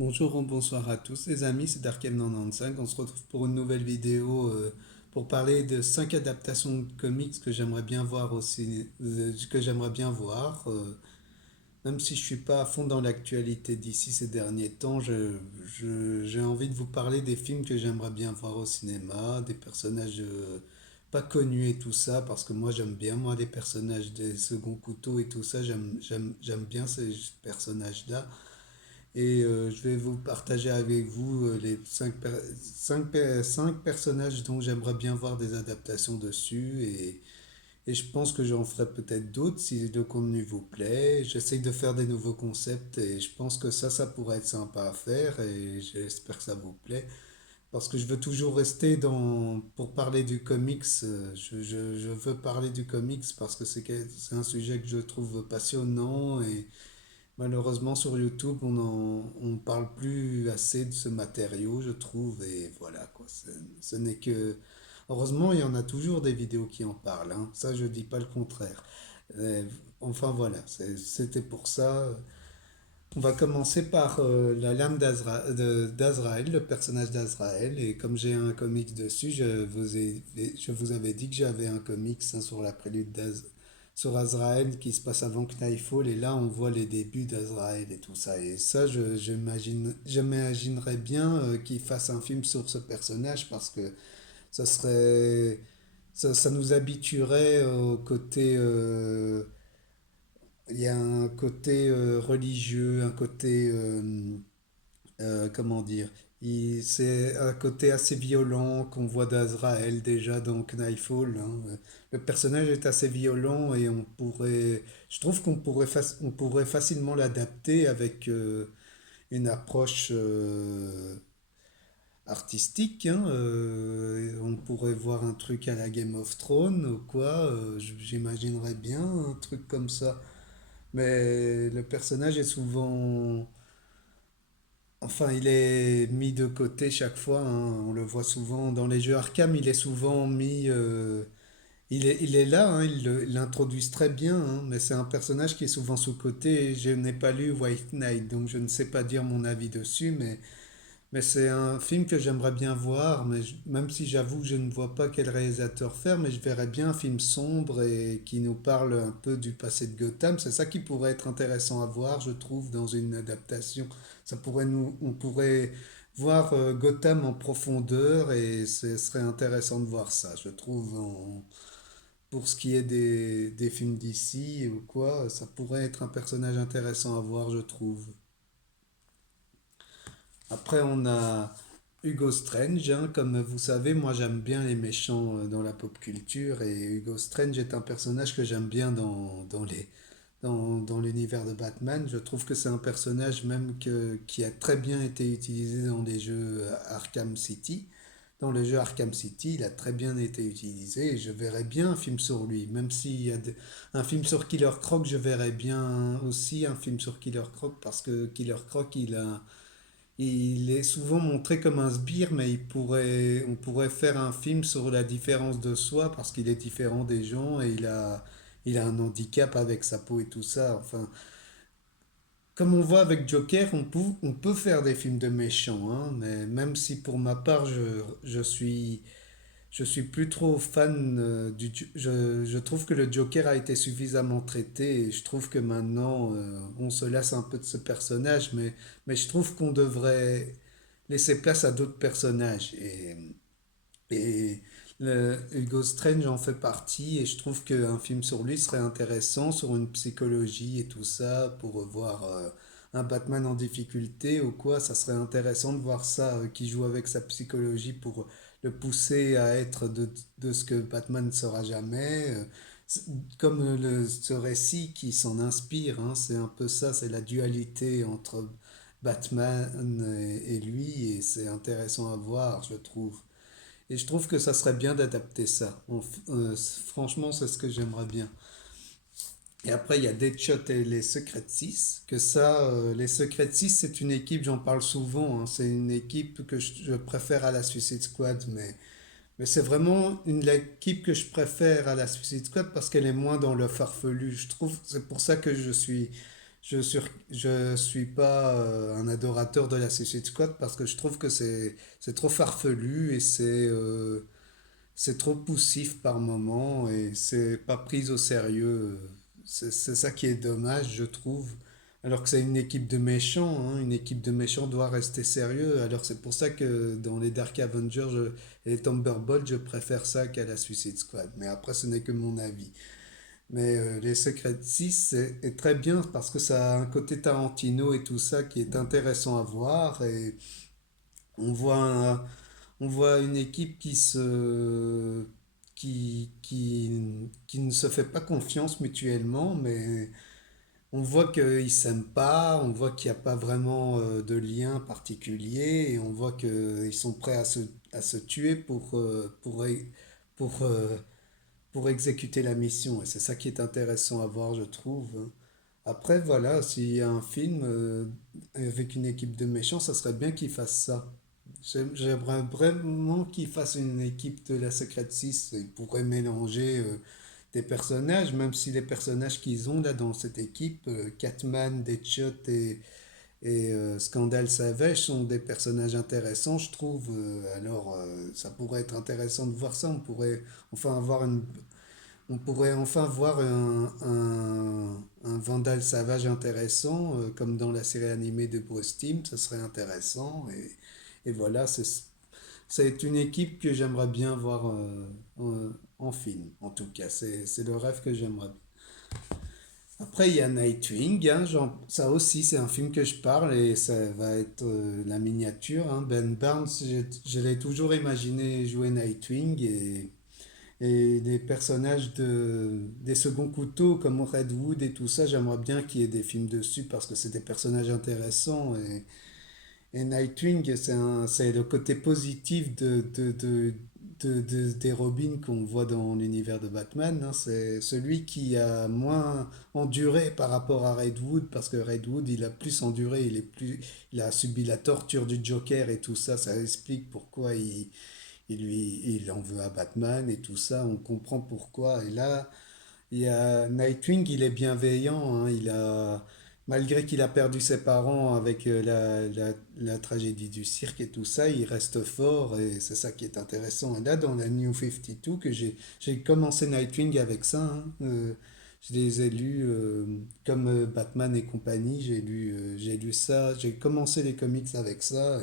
Bonjour ou bonsoir à tous les amis, c'est Darkem95. On se retrouve pour une nouvelle vidéo pour parler de 5 adaptations de comics que j'aimerais bien voir aussi, que j'aimerais bien voir. Même si je suis pas à fond dans l'actualité d'ici ces derniers temps, j'ai envie de vous parler des films que j'aimerais bien voir au cinéma, des personnages pas connus et tout ça, parce que moi j'aime bien moi les personnages des seconds couteaux et tout ça, j'aime bien ces personnages-là. Et je vais vous partager avec vous les 5 personnages dont j'aimerais bien voir des adaptations dessus. Et je pense que j'en ferai peut-être d'autres si le contenu vous plaît. J'essaye de faire des nouveaux concepts et je pense que ça pourrait être sympa à faire et j'espère que ça vous plaît. Parce que je veux toujours rester dans... Pour parler du comics, je veux parler du comics parce que c'est un sujet que je trouve passionnant et malheureusement, sur YouTube, on parle plus assez de ce matériau, je trouve, et voilà, quoi. Ce n'est que... Heureusement, il y en a toujours des vidéos qui en parlent, hein. Ça, je dis pas le contraire. Euh, enfin, voilà, c'était pour ça. On va commencer par la lame d'Azraël, le personnage d'Azraël, et comme j'ai un comics dessus, je vous avais dit que j'avais un comics hein, sur la prélude sur Azraël qui se passe avant Knightfall et là on voit les débuts d'Azraël et tout ça et ça j'imaginerais bien qu'il fasse un film sur ce personnage parce que ça serait ça nous habituerait au côté il y a un côté religieux, un côté comment dire, c'est un côté assez violent qu'on voit d'Azrael déjà dans Knightfall, hein. Le personnage est assez violent et je trouve on pourrait facilement l'adapter avec une approche artistique, hein. On pourrait voir un truc à la Game of Thrones ou quoi, j'imaginerais bien un truc comme ça. Mais le personnage est souvent enfin, il est mis de côté chaque fois, hein. On le voit souvent dans les jeux Arkham, il est souvent mis. Il est là, hein, ils l'introduisent très bien, hein, mais c'est un personnage qui est souvent sous-coté. Je n'ai pas lu White Knight, donc je ne sais pas dire mon avis dessus, mais c'est un film que j'aimerais bien voir, même si j'avoue que je ne vois pas quel réalisateur faire, mais je verrais bien un film sombre et qui nous parle un peu du passé de Gotham. C'est ça qui pourrait être intéressant à voir, je trouve, dans une adaptation. On pourrait voir Gotham en profondeur et ce serait intéressant de voir ça, je trouve. Pour ce qui est des films d'ici ou quoi, ça pourrait être un personnage intéressant à voir, je trouve. Après, on a Hugo Strange, hein. Comme vous savez, moi j'aime bien les méchants dans la pop culture et Hugo Strange est un personnage que j'aime bien dans l'univers de Batman. Je trouve que c'est un personnage qui a très bien été utilisé dans les jeux Arkham City. Dans le jeu Arkham City, il a très bien été utilisé et je verrais bien un film sur lui. Même s'il y a un film sur Killer Croc, je verrais bien aussi un film sur Killer Croc parce que Killer Croc, il est souvent montré comme un sbire, mais on pourrait faire un film sur la différence de soi parce qu'il est différent des gens et il a un handicap avec sa peau et tout ça. Enfin, comme on voit avec Joker, on peut faire des films de méchants, hein, mais même si pour ma part, je suis plus trop fan je trouve que le Joker a été suffisamment traité et je trouve que maintenant on se lasse un peu de ce personnage, mais je trouve qu'on devrait laisser place à d'autres personnages. Et Hugo Strange en fait partie et je trouve qu'un film sur lui serait intéressant, sur une psychologie et tout ça, pour voir un Batman en difficulté ou quoi, ça serait intéressant de voir ça, qui joue avec sa psychologie pour le pousser à être de ce que Batman ne sera jamais. C'est- Comme ce récit qui s'en inspire, hein, c'est un peu ça, c'est la dualité entre Batman et lui et c'est intéressant à voir, je trouve. Et je trouve que ça serait bien d'adapter ça. Franchement, c'est ce que j'aimerais bien. Et après, il y a Deadshot et les Secret 6. Les Secret 6, c'est une équipe, j'en parle souvent, hein. C'est une équipe que je préfère à la Suicide Squad. Mais c'est vraiment l'équipe que je préfère à la Suicide Squad parce qu'elle est moins dans le farfelu. Je trouve, c'est pour ça que je suis pas un adorateur de la Suicide Squad parce que je trouve que c'est trop farfelu et c'est trop poussif par moment et c'est pas pris au sérieux. C'est ça qui est dommage, je trouve. Alors que c'est une équipe de méchants, hein. Une équipe de méchants doit rester sérieux. Alors c'est pour ça que dans les Dark Avengers et les Thunderbolts, je préfère ça qu'à la Suicide Squad. Mais après, ce n'est que mon avis. Mais les Secret Six est très bien parce que ça a un côté Tarantino et tout ça qui est intéressant à voir. Et on voit, on voit une équipe qui ne se fait pas confiance mutuellement, mais on voit qu'ils s'aiment pas, on voit qu'il n'y a pas vraiment de lien particulier, et on voit qu'ils sont prêts à se tuer pour, pour exécuter la mission. Et c'est ça qui est intéressant à voir, je trouve, hein. Après, voilà, s'il y a un film avec une équipe de méchants, ça serait bien qu'ils fassent ça. J'aimerais vraiment qu'ils fassent une équipe de la Secret Six. Ils pourraient mélanger des personnages, même si les personnages qu'ils ont là dans cette équipe, Catman, Deadshot et Scandal Savage sont des personnages intéressants, je trouve. Alors, ça pourrait être intéressant de voir ça. Enfin avoir une, on pourrait enfin voir un Vandal Savage intéressant, comme dans la série animée de Bruce Timm, ça serait intéressant. Et voilà, c'est une équipe que j'aimerais bien voir en film, en tout cas. C'est le rêve que j'aimerais. Après, il y a Nightwing, hein, ça aussi, c'est un film que je parle et ça va être la miniature, hein. Ben Barnes, je l'ai toujours imaginé jouer Nightwing et des personnages des seconds couteaux comme Redwood et tout ça, j'aimerais bien qu'il y ait des films dessus parce que c'est des personnages intéressants. Et Nightwing, c'est le côté positif des Robins qu'on voit dans l'univers de Batman, hein. C'est celui qui a moins enduré par rapport à Redwood, parce que Redwood, il a plus enduré, il a subi la torture du Joker et tout ça. Ça explique pourquoi il en veut à Batman et tout ça. On comprend pourquoi. Et là, il y a Nightwing, il est bienveillant, hein. Malgré qu'il a perdu ses parents avec la tragédie du cirque et tout ça, il reste fort et c'est ça qui est intéressant. Et là, dans la New 52, j'ai commencé Nightwing avec ça, hein. Je les ai lus comme Batman et compagnie. J'ai lu ça. J'ai commencé les comics avec ça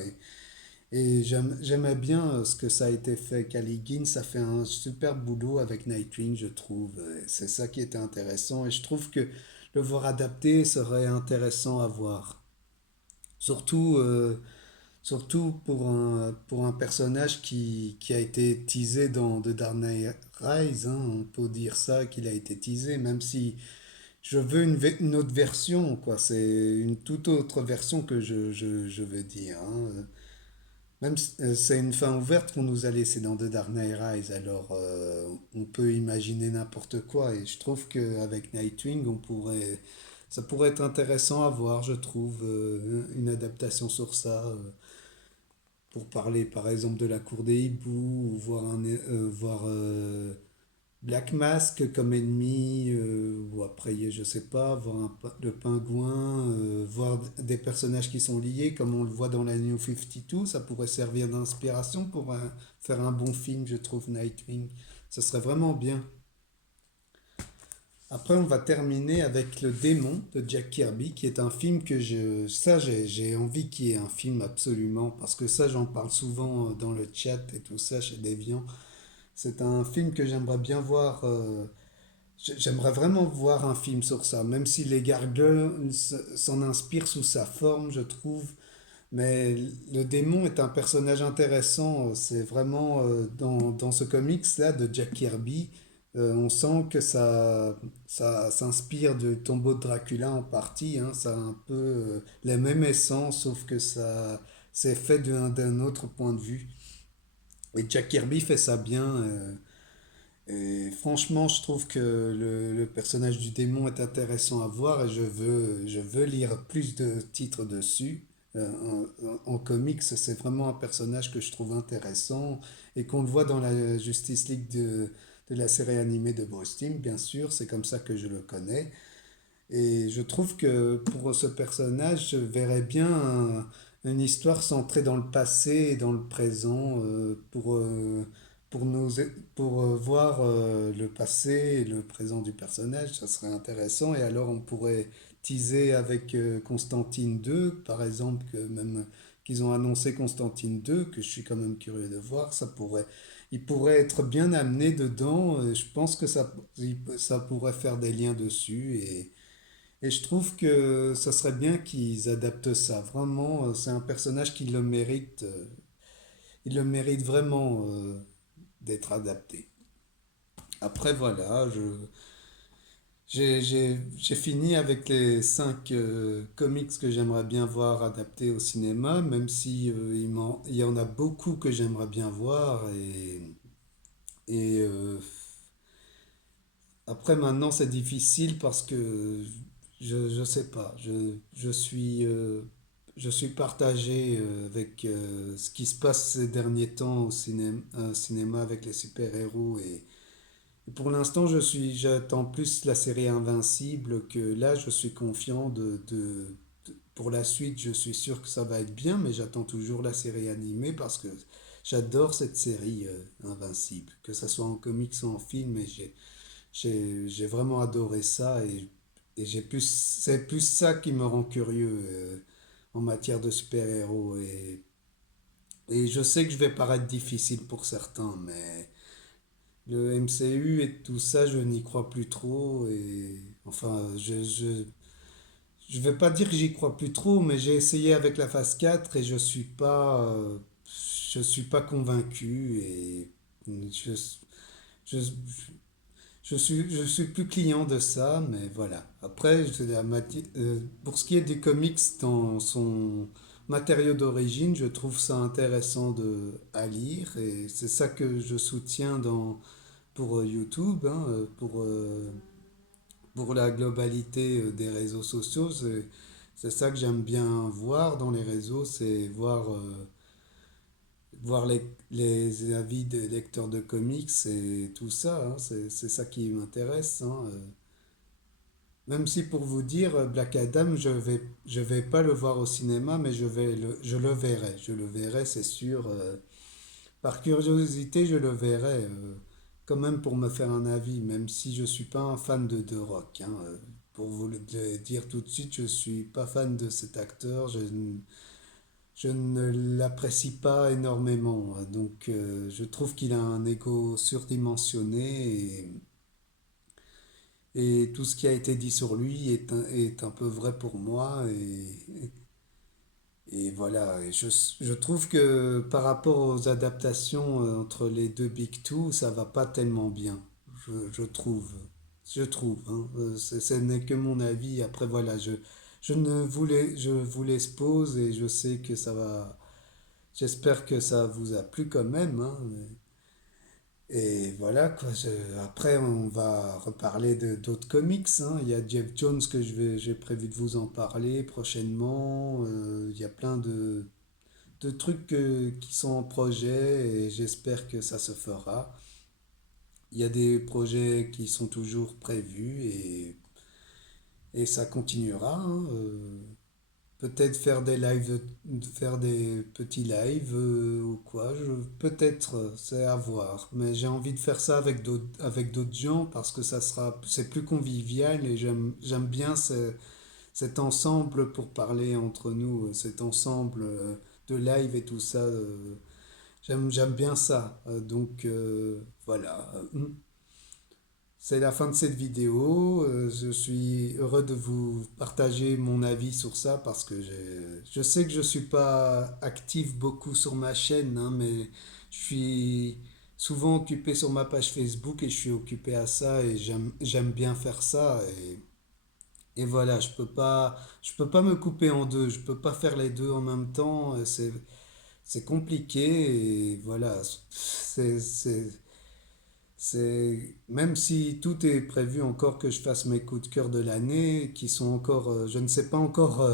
et j'aimais bien ce que ça a été fait. Cally Ginn, a fait un super boulot avec Nightwing, je trouve. Et c'est ça qui était intéressant. Et je trouve que le voir adapté serait intéressant à voir. Surtout, surtout pour un personnage qui a été teasé dans The Dark Knight Rise, hein. On peut dire ça, qu'il a été teasé, même si je veux une autre version, quoi. C'est une toute autre version que je veux dire, hein. Même c'est une fin ouverte qu'on nous a laissée dans The Dark Knight Rise, alors on peut imaginer n'importe quoi. Et je trouve qu'avec Nightwing, ça pourrait être intéressant à voir, je trouve, une adaptation sur ça, pour parler par exemple de la cour des hiboux, ou voir Black Mask comme ennemi, ou après, je sais pas, voir le pingouin, voir des personnages qui sont liés, comme on le voit dans la New 52, ça pourrait servir d'inspiration pour faire un bon film, je trouve, Nightwing. Ce serait vraiment bien. Après, on va terminer avec Le Démon de Jack Kirby, qui est un film j'ai envie qu'il y ait un film absolument, parce que ça, j'en parle souvent dans le chat et tout ça chez Deviant. C'est un film que j'aimerais bien voir. J'aimerais vraiment voir un film sur ça, même si les Gargoyles s'en inspirent sous sa forme, je trouve. Mais le démon est un personnage intéressant. C'est vraiment dans ce comics-là de Jack Kirby, on sent que ça s'inspire du tombeau de Dracula en partie, hein. Ça a un peu la même essence, sauf que ça c'est fait d'un autre point de vue. Et Jack Kirby fait ça bien. Et franchement, je trouve que le personnage du démon est intéressant à voir et je veux lire plus de titres dessus. En comics, c'est vraiment un personnage que je trouve intéressant et qu'on le voit dans la Justice League de la série animée de Bruce Timm, bien sûr, c'est comme ça que je le connais. Et je trouve que pour ce personnage, je verrais bien une histoire centrée dans le passé et dans le présent pour, nous, pour voir le passé et le présent du personnage. Ça serait intéressant. Et alors on pourrait teaser avec Constantine 2, par exemple, que même qu'ils ont annoncé Constantine 2, que je suis quand même curieux de voir. Il pourrait être bien amené dedans. Je pense que ça pourrait faire des liens dessus. Et je trouve que ça serait bien qu'ils adaptent ça. Vraiment, c'est un personnage qui le mérite. Il le mérite vraiment d'être adapté. Après, voilà, j'ai fini avec les 5 comics que j'aimerais bien voir adaptés au cinéma, même si il y en a beaucoup que j'aimerais bien voir. Et après, maintenant, c'est difficile parce que je sais pas. Je suis partagé avec ce qui se passe ces derniers temps cinéma avec les super-héros. Et pour l'instant, j'attends plus la série Invincible que là, je suis confiant pour la suite. Je suis sûr que ça va être bien, mais j'attends toujours la série animée parce que j'adore cette série Invincible. Que ça soit en comics ou en film, et j'ai vraiment adoré ça et c'est plus ça qui me rend curieux en matière de super-héros. Et je sais que je vais paraître difficile pour certains, mais le MCU et tout ça, je n'y crois plus trop. Et enfin, je vais pas dire que j'y crois plus trop, mais j'ai essayé avec la phase 4 et je suis pas convaincu. Et je, je, je suis plus client de ça, mais voilà. Après, pour ce qui est des comics dans son matériau d'origine, je trouve ça intéressant à lire et c'est ça que je soutiens pour YouTube, hein, pour la globalité des réseaux sociaux. C'est ça que j'aime bien voir dans les réseaux, c'est voir les avis des lecteurs de comics et tout ça, hein, c'est ça qui m'intéresse, hein. Même si pour vous dire, Black Adam, je vais pas le voir au cinéma, mais je le verrai. Je le verrai, c'est sûr. Par curiosité, je le verrai, quand même pour me faire un avis, même si je suis pas un fan de Rock, hein. Pour vous le dire tout de suite, je suis pas fan de cet acteur. Je ne l'apprécie pas énormément. Donc, je trouve qu'il a un ego surdimensionné et tout ce qui a été dit sur lui est un peu vrai pour moi. Et voilà, je trouve que par rapport aux adaptations entre les deux Big Two, ça va pas tellement bien. Je trouve. Je trouve, hein. Ce n'est que mon avis. Après, voilà, je vous laisse pause et je sais que ça va. J'espère que ça vous a plu quand même, hein. Et voilà, quoi. Après, on va reparler de d'autres comics, hein. Il y a Jeff Jones que j'ai prévu de vous en parler prochainement. Il y a plein de trucs qui sont en projet et j'espère que ça se fera. Il y a des projets qui sont toujours prévus et ça continuera, hein. Peut-être faire des petits lives ou quoi. Peut-être, c'est à voir. Mais j'ai envie de faire ça avec d'autres gens parce que c'est plus convivial et j'aime bien cet ensemble pour parler entre nous, cet ensemble de live et tout ça. J'aime bien ça. Voilà. C'est la fin de cette vidéo. Je suis heureux de vous partager mon avis sur ça parce que je sais que je ne suis pas actif beaucoup sur ma chaîne, hein, mais je suis souvent occupé sur ma page Facebook et je suis occupé à ça et j'aime bien faire ça. Et voilà, je peux pas me couper en deux, je peux pas faire les deux en même temps. C'est compliqué et voilà, c'est, même si tout est prévu encore que je fasse mes coups de cœur de l'année, qui sont encore, je ne sais pas encore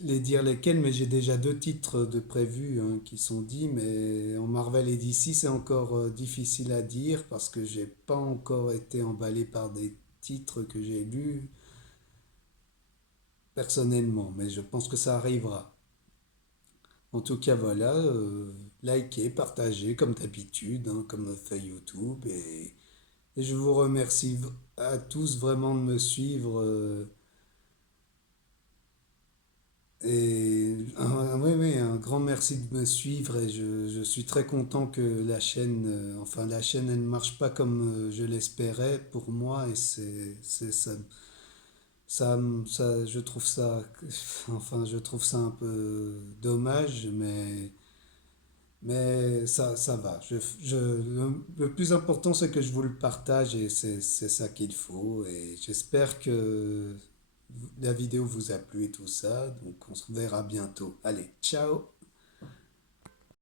les dire lesquels, mais j'ai déjà 2 titres de prévus hein, qui sont dits, mais en Marvel et DC, c'est encore difficile à dire parce que j'ai pas encore été emballé par des titres que j'ai lus. personnellement, mais je pense que ça arrivera. En tout cas, voilà, likez, partagez comme d'habitude, hein, comme fait YouTube. Et je vous remercie à tous vraiment de me suivre. Oui, oui, un grand merci de me suivre et je suis très content que la chaîne, enfin la chaîne, elle ne marche pas comme je l'espérais pour moi et je trouve ça, enfin je trouve ça un peu dommage, mais ça va. Le plus important, c'est que je vous le partage et c'est ça qu'il faut. Et j'espère que la vidéo vous a plu et tout ça. Donc on se verra bientôt. Allez, ciao!